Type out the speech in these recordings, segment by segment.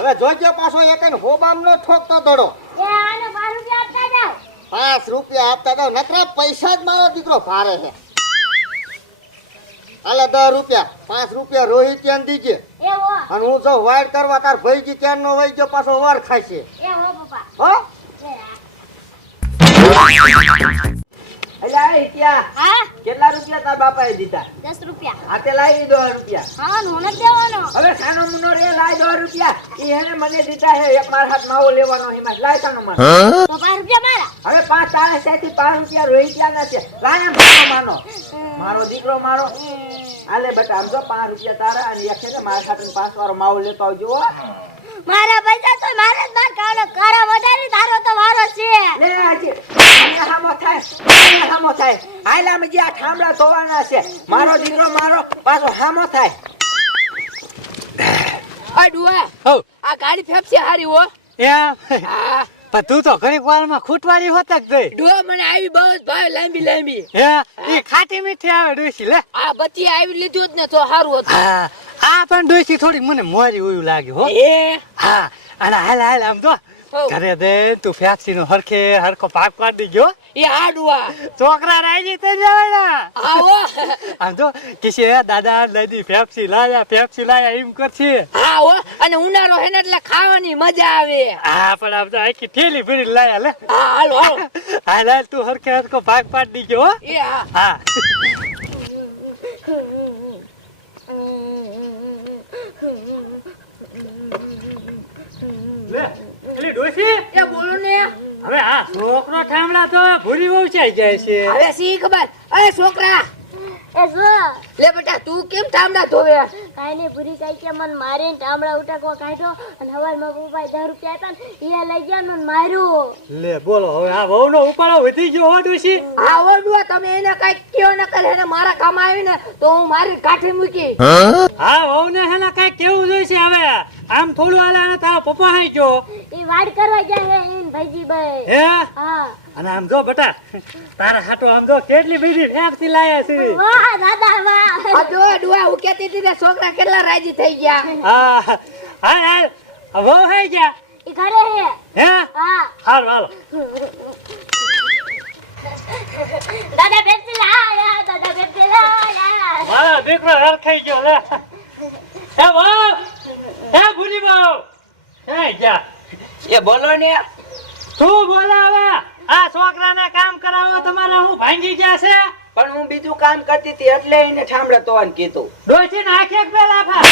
હવે જોજો પાછો એક હોબામ નો ઠોકતો દડો. એ આને બાર રૂપિયા આપતા જાવ પાંચ રૂપિયા આપતા જાવ નકરા પૈસા જ મારો દીકરો ભારે છે. હાલે દસ રૂપિયા પાંચ રૂપિયા રોહિત ત્યાં દીજે. એ હો. અને હું જો વાડ કરવા તાર ભાઈજી ત્યાં નો ગયો પાછો વાર ખાશે. એ હો પપ્પા. હો? અલ્યા આ હા? કેટલા રૂપિયા તાર બાપાએ દીધા? દસ રૂપિયા. આ તે લાવી દો રૂપિયા. હા નો નથી દેવાનો. હવે ખાનો મુનો રૂપિયા એને મને દીધા હે એક માર હાથ માવો લેવાનો માનો તો પાંચ રૂપિયા મારા? હવે પાંચ તારે સાથી પાંચ રૂપિયા રોહિત્યા ના છે. લાય એમ મારો માનો. મારો દીકરો મારો. આલે બેટા આમ જો પાંચ રૂપિયા તારા અને એક છે ને મારા સાથે પાંચ વાળો માવો લેતો આવજો હો. મારા પૈસા તો મારે જ માર કાળો કારા વધારે તારો તો મારો છે. લે આજે. હામો થાય. હામો થાય. આયલા મે આ ઠામડા ધોવાના છે. મારો દીકરો મારો પાછો હામો થાય. ડુઆ હવ. આ ગાડી ફેફસી હારી હો. હા. પણ તું તો ઘડીક વારમાં ખૂટવાળી હોતા જ ગઈ ડુઆ મને આવી બહુ જ ભાવે લાંબી લાંબી. હે? એ ખાટી મીઠી આવે ડોસી લે. આ બચી આવી લીધું જ ને તો સારું હતું. હા. આ પણ ડોસી થોડી મને મોરી ઉયું લાગ્યું હો. એ હા. અને હાલ હાલ આમ તો ઘરે દે તું ફેક્સી નો હરખે હરખો પાક પાડી ગયો એ આ ડુઆ છોકરા રાજી થઈ જવાના. આવો. આમ તો કિસે દાદા દાદી ફેક્સી લાયા ફેક્સી લાયા એમ કરશે. હા હો અને ઉનાળો હે ને એટલે ખાવાની મજા આવે. હા પણ આમ તો આખી થેલી ભરી લાયા લે. હા હાલો હાલો. હાલ તું હરખે હરખો પાક પાડી ગયો એ હા. હા. લે. એલી ડોસી એ બોલો ને. હવે આ છોકરો ઠામડા તો ભૂરી બહુ છે જાય છે. હવે સી ખબર? અરે છોકરા! એ જો. લે બેટા તું કેમ ઠામડા ધોવે? કાઈ નહીં ભૂરી કાઈ કે મન મારીને ટામડા ઉટાકવા કાઢ્યો અને હવારમાં પપ્પાએ દસ રૂપિયા આપ્યા ને એ લઈ ગયા ને માર્યો લે બોલો હવે આ વહુ નો ઉપાડો વધી ગયો હો ડોસી આ હો તમે એને કઈ કયો ન કરે એને મારા કામ આવી ને તો હું મારી કાઠી મૂકી. હા? વહુ ને હેને કઈ કેવું જોઈશે હવે. આમ થોડું હાલે અને તારો પપ્પા હાઈ ગયો એ વાડ કરવા ગયા હે ભાઈજીભાઈ. ભાઈ હે? હા. અને આમ જો બેટા તારા હાટો આમ જો કેટલી બધી ફેફસી લાયા છે. વાહ દાદા વાહ. આ જો ડુઆ હું કેતી હતી ને છોકરા કેટલા રાજી થઈ ગયા. હા હા હા વહુ હાઈ ગયા ઈ ઘરે હે. હે? હા. હાલ હાલ. દાદા પેપ્સી લાયા દાદા પેપ્સી લાયા. વાહ દીકરો હરખાઈ ગયો લે. હે વાહ હે ભૂલી બાવ હે ગયા એ બોલો ને. તું બોલાવે આ છોકરાને કામ કરાવો તમારે હું ભાંગી જશે પણ હું બીજું કામ કરતી હતી એટલે એને ઠામડા ધોવાનું કીધું. ડોસી નાખે પેલા ફા.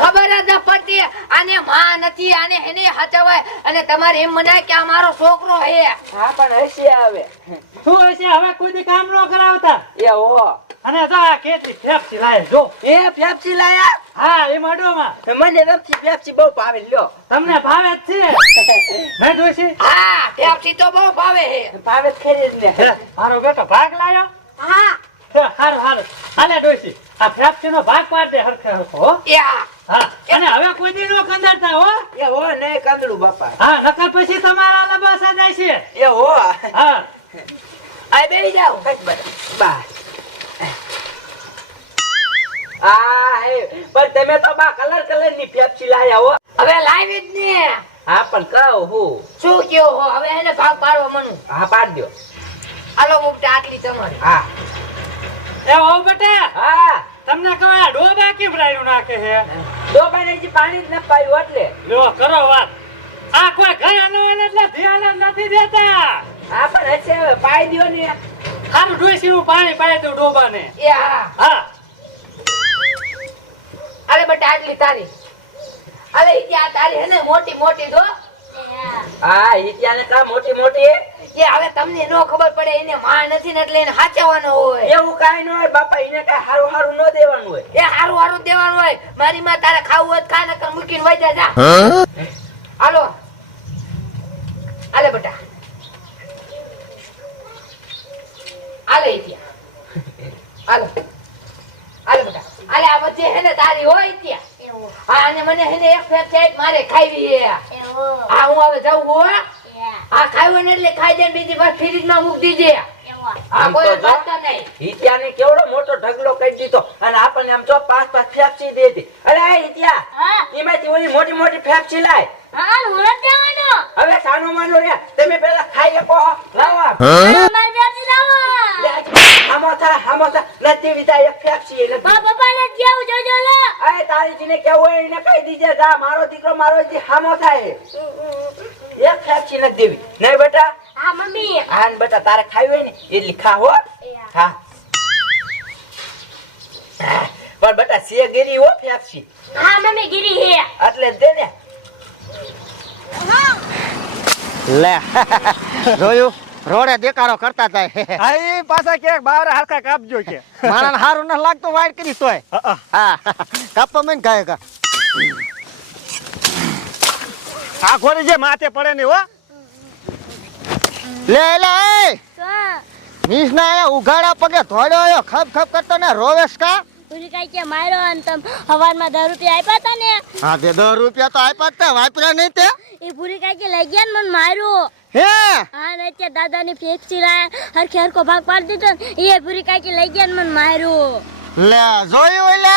ખબર જ પડતી આને માં નથી આને એને હચવાય અને તમારે એમ મનાય કે આ મારો છોકરો હે. હા પણ હસી આવે શું હશે હવે કોઈ કામ ન કરાવતા. એ હો. અને જો આ કેટલી પેપ્સી લાય જો. એ પેપ્સી લાયા? હા એ મડોમાં મને પેપ્સી પેપ્સી બહુ ભાવે લ્યો. તમને ભાવે જ છે. નહીં ડોસી હા પેપ્સી તો બહુ ભાવે હે ભાવે જ ખરી જ ને. મારો બેટો ભાગ લાયો? હા. હારું હારું. હાલે ડોસી આ પેપ્સી નો ભાગ પાડ દે હરખે હરખો હો. એ હા. હા. અને હવે કોઈ દી નો કંદારતા હો. એ હો નહીં કંદડું બાપા. હા નકર પછી તમારા લબાસા જાય છે. એ હો. હા. આ બેહી જાઓ. બસ પણ તમે તો બા કલર કલરની પેપ્સી લાયા હો. હવે લાવી જ ને. હા પણ કહું હું? શું કયો હો? હવે એને ભાગ પાડવા મનું. હા પાડ દો હાલો મુકતા આટલી તમારી. હા. એ ઓ બેટા. હા. તમને કહો આ ડોબા કેમ રાયનું નાખે છે ડોબા ને પાણી જ ન પાયું એટલે. લો કરો વાત. આ કોઈ ઘર આનવાને એટલે ધ્યાન નથી દેતા. હા પણ હશે હવે પાઈ દ્યો ને. હારું ડોસી હું પાણી પાઈ દઉં ડોબાને. એ હા. હા. અરે બટા આટલી તારી. અરે ત્યાં તારી હે ને મોટી મોટી દો હા ને કા મોટી મોટી? કે હવે તમને નો ખબર પડે એને માં નથી ને એટલે એને હાચવાનો હોય. એવું કાઈ ન હોય બાપા એને કઈ હારું હારું ન દેવાનું હોય. એ હારું હારું દેવાનું હોય. મારી માં તારે ખાવું હોય ખા નકર મૂકીને વઈ જા જા. હાલો. હાલે બટા. હાલે ત્યાં. હાલો. હાલે આ વચ્ચે હે ને તારી હોય ત્યાં. હા અને મને હે એક ફેર મારે ખાવી છે. એવો. હા હું હવે જાઉં હો. આ ખાવું ને એટલે ખાઈ દે બીજી વાર ફ્રીજમાં મૂકી દીજે. આ કોઈ વાત નહીં. ઈટિયાને કેવડો મોટો ઢગલો કરી દીધો. અને આપણને આમ જો પાંચ પાંચ ફેફસી દેતી અરે આ ઈટિયા એમાંથી ઓલી મોટી મોટી ફેફસી લાય. હા હું નથી દેવાનો હવે સાનો માનો રે. તમે પેલા ખાઈ શકો લાવો મારી બેટી લાવો. લે, હામો થા હામો થા નથી વિતા એક ફેફસી એટલે મારા પપ્પાને જ કેવું જોજો લે. અરે તારી જીને કેવું હોય એને કહી દીજે જા મારો દીકરો મારો જી હામો થાય એક ફેફસી નથી દેવી. નહીં બેટા? હા મમ્મી. હા ને બેટા તારે ખાવી હોય ને એટલી ખા હો. હા. હા. પણ બેટા સે ગીરી હો ફેફસી. હા મમ્મી ગીરી હે. એટલે દે ને. લે. જોયું? રોડે દેકારો કરતા જાય ઈ પાછા કે બાવરા હરખા કાપજો કે. મારા હારું ન લાગતું વાઈટ કરી તોય. હા, હા. કાપવા મેં કાય કા. આ ખોરી જે માથે પડે ને હો. લે લે એ! હા. નીસ ના એ ઉઘાડા પગે ધોડ્યો આયો ખપ ખપ કરતો ને રોવેશ કા. પૂરી કઈ કે માર્યો અને તમ હવારમાં 10 રૂપિયા આપ્યા તા ને. હા તે 10 રૂપિયા તો આપ્યા તા વાપરા વાપર્યા નહીં તે. એ પૂરી કઈ કે લઈ ગયા ને મને માર્યો. હે? હા ને દાદાની દાદાની ફેક્સી હર ખેર કો ભાગ પાડ દીધો એ પૂરી કાકી લઈ ગયા ને મને માર્યો. લે જોયું લે?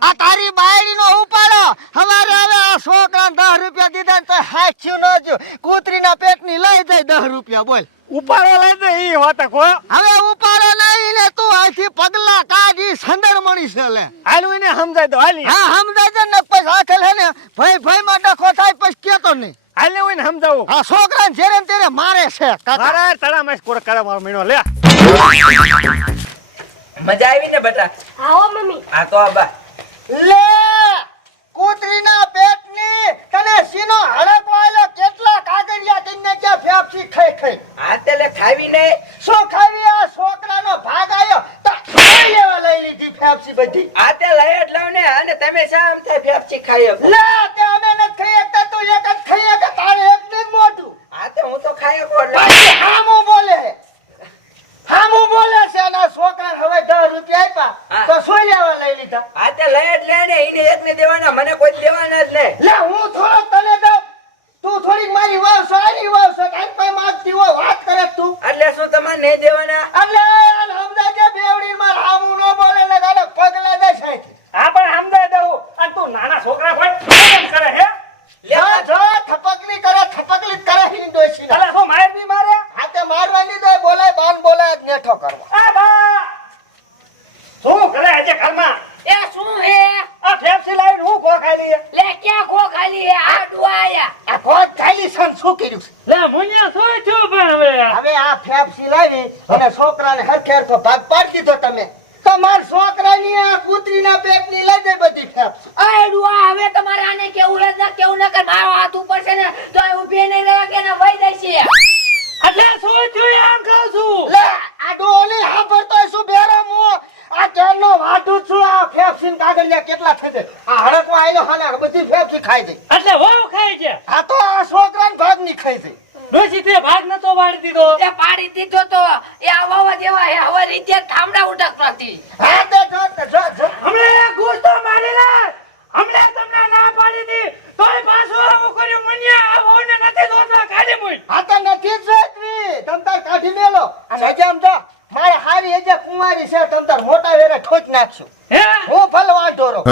આ તારી બાયડી નો ઉપાડો. હવારે હવે આ છોકરા દસ રૂપિયા દીધા તો હાચ્યું ન જો કૂતરીના પેટની લઈ જાય દસ રૂપિયા બોલ. ઉપાડો લઈ દે ઈ હોતા કો. હવે ઉપાડો નહીં ને તું આથી પગલા કાઢી સંદરમણી છે લે. હાલું એને સમજાય દો હાલી. હા સમજાય દે ને પછી આખેલ હે ને ભાઈ ભાઈ માં ડખો થાય પછી કેતો નહીં. હાલે હું એને સમજાવું. આ છોકરાને જેરે ને તેરે મારે છે કાકા. મારા તળા માં કોડ કરે મારો મહિનો લે મજા આવી ને બેટા? આવો મમ્મી. આ તો આ બા. લે કૂતરીના પેટની તને સીનો આલ્યો કેટલા કાગળિયા તને ક્યાં ફેફસી ખાઈ ખાઈ. આ તે લે ખાવી નહીં શું ખાવી? આ છોકરાનો ભાગ આયો તો લેવા લઈ લીધી ફેફસી બધી? આ તે લઈ જ ને અને તમે શા આમ થાય ફેફસી ખાયો લે તે અમે નથી ખાઈ શકતા. તું એક જ ખાઈ શકે તારે એક ને જ મોટું તે હું તો ખાઈ એટલે. પછી બોલે. હામું બોલે છે અને આ હવે દસ રૂપિયા આપ્યા. તો શું લેવા લઈ લીધા? આ તે લઈ જ લે ને એને એક ને દેવાના. મને કોઈ દેવાના જ નહીં લે હું થોડો તને દઉં તું થોડીક મારી વાવ છો આની વાવ છો કાંઈ કોઈ માંગતી હોય વાત કરે છે તું એટલે શું તમારે નહીં દેવાના એટલે આને સમજાય કે બેવડી માં હામું ન બોલે ને ગાલે પગલા દે છે આ પણ સમજાય દઉં અને તું નાના છોકરા હોય એમ કરે હે લે જો જો થપકલી કરે થપકલી જ કરે હિન ડોશી ના અલા શું માર બી મારે હાથે મારવાની દે બોલાય બાન બોલાય જ નેઠો કરવા આ બા શું કરે આજે ઘરમાં એ શું હે આ ફેફસી લાવીને હું ખો ખાઈ લઈએ લે ક્યાં ખો ખાલી હે આ ડુઆ આયા આ કોટ ખાલી સન શું કર્યું છે લે મુનિયા શું થયું પણ હવે? હવે આ ફેફસી લાવી અને છોકરાને હરખે હરખો ભાગ પાડી દીધો તમે. તમાર છોકરાની આ કૂતરીના પેટની લઈ જાય બધી ફેફસી. અય ડુઆ હવે તમારે આને કેવું ને કેવું ન કર? મારો હાથ ઉપર છે ને તો અહીં ઊભી નહીં રહે કે ને વઈ જાય છે. એટલે શું થયું એમ કહું છું? લે આ ડોલી સાંભળતો શું બેરો મો? આ કેરનો વાઢું છું આ ફેફસી કાગળિયા કેટલા થઈ જાય આ હડકમાં આયલો હાલે બધી ફેફસી ખાઈ જાય એટલે વહુ ખાઈ છે આ તો આ છોકરાને ભાગની ખાઈ જાય ડોશી તે ભાગ નતો વાળી દીધો એ પાડી દીધો તો એ આવા જેવા હે હવે રીતે થામડા ઉડક નથી હા તે જો જો. જો હમણે ગુસ્સો મારી લે. હમણે તમને ના પાડી દી. તોય પાછું આવું કર્યું મુનિયા આ વહુને નથી દોતા ખાલી મુઈ. આ તો નથી જોઈતી તમ તાર કાઢી મેલો. અને હજે આમ જો મારે હારી હજે કુંવારી છે તમ તાર મોટા વેરે ઠોચ નાખશું. હે? હું ભલે વાંઢો